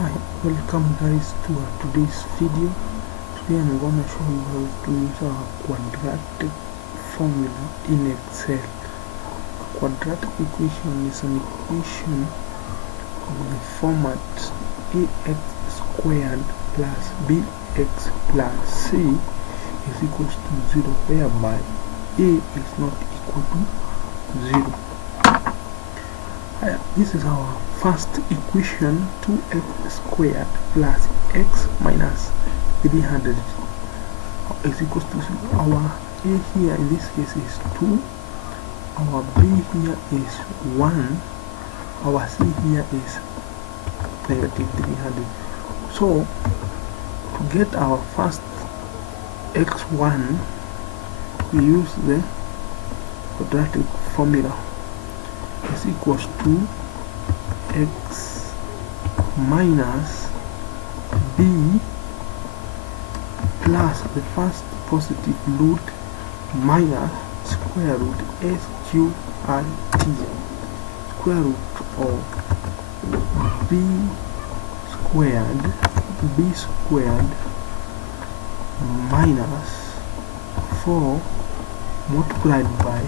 Hi, welcome guys to today's video. Today I'm going to show you how to use our quadratic formula in Excel. A quadratic equation is an equation of the format ax squared plus bx plus c is equals to 0, whereby a is not equal to 0. This is our first equation, 2x squared plus x minus 300 is equals to 0. Our a here in this case is 2, our b here is 1, our c here is negative 300. So to get our first x1, we use the quadratic formula. Is equals to x minus b plus the first positive root minus square root sqrt, square root of b squared minus 4 multiplied by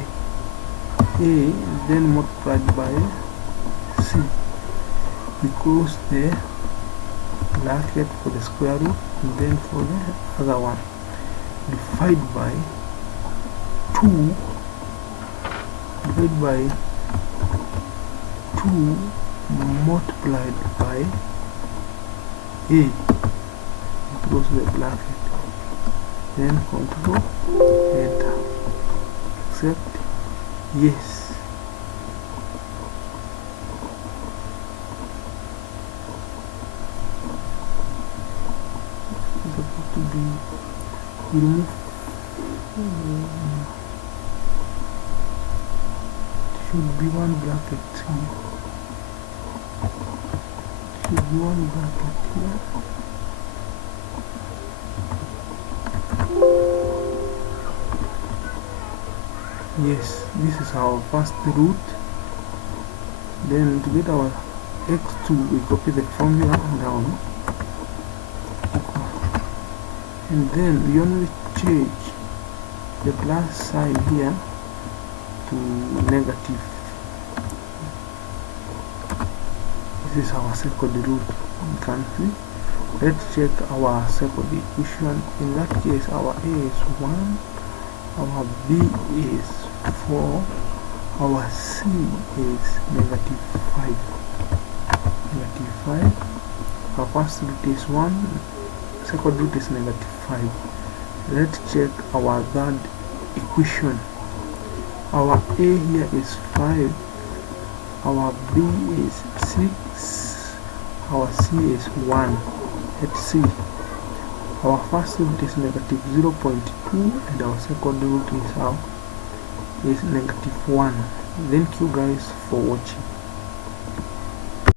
a, then multiplied by c. We close the bracket for the square root, and then for the other one divide by 2, multiplied by a, close the bracket, then control enter, accept, yes. It's supposed to be remove. Should be one bracket here. Should be one bracket here. Yes, this is our first root. Then to get our x2, we copy the formula down, and then we only change the plus sign here to negative. This is our second root. You can see. Let's check our second equation. In that case, our a is 1, our b is 4, our c is negative 5. Negative 5. Our first root is 1, second root is negative 5. Let's check our third equation. Our a here is 5, our b is 6, our c is 1. Let's see. Our first root is negative 0.2, and our second root is negative 1. Thank you guys for watching.